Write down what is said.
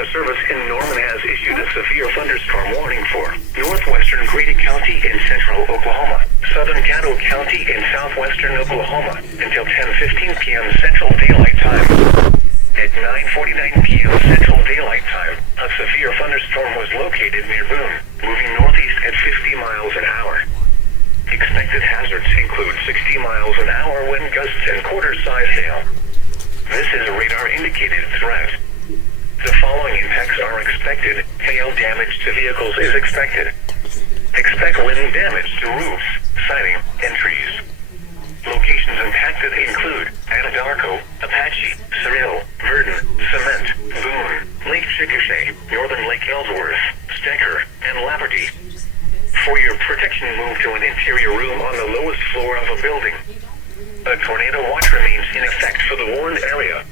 Weather Service in Norman has issued a severe thunderstorm warning for northwestern Grady County in central Oklahoma, southern Caddo County in southwestern Oklahoma until 10:15 p.m. Central Daylight Time. At 9:49 p.m. Central Daylight Time, a severe thunderstorm was located near Boone, moving northeast at 50 miles an hour. Expected hazards include 60 miles an hour wind gusts and quarter-size hail. This is a radar-indicated threat. The following impacts are expected. Hail damage to vehicles is expected. Expect wind damage to roofs, siding, and trees. Locations impacted include Anadarko, Apache, Cyril, Verdon, Cement, Boone, Lake Chickasha, Northern Lake Ellsworth, Stecker, and Laverty. For your protection, move to an interior room on the lowest floor of a building. A tornado watch remains in effect for the warned area.